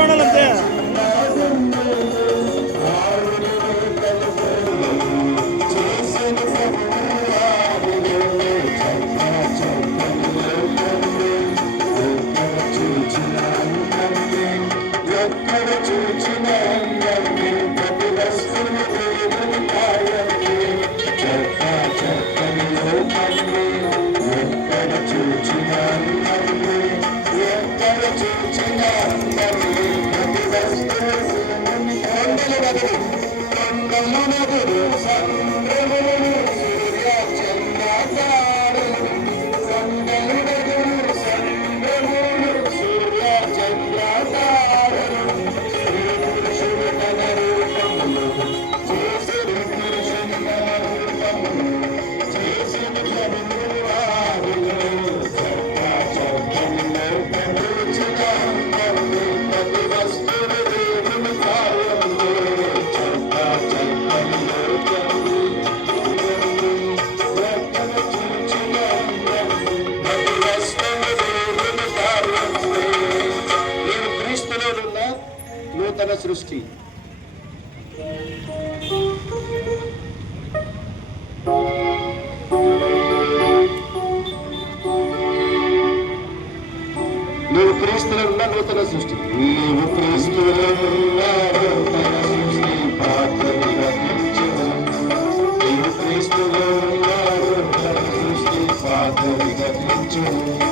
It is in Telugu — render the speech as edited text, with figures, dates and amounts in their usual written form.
ఆడాలంతే. నూతన సృష్టి. నీవు క్రీస్తులో ఉన్న నూతన సృష్టి. నీవు క్రీస్తులో ఉన్న నూతన సృష్టి. నీవు క్రీస్తులో ఉన్న నూతన సృష్టి. పాతవి గతించును.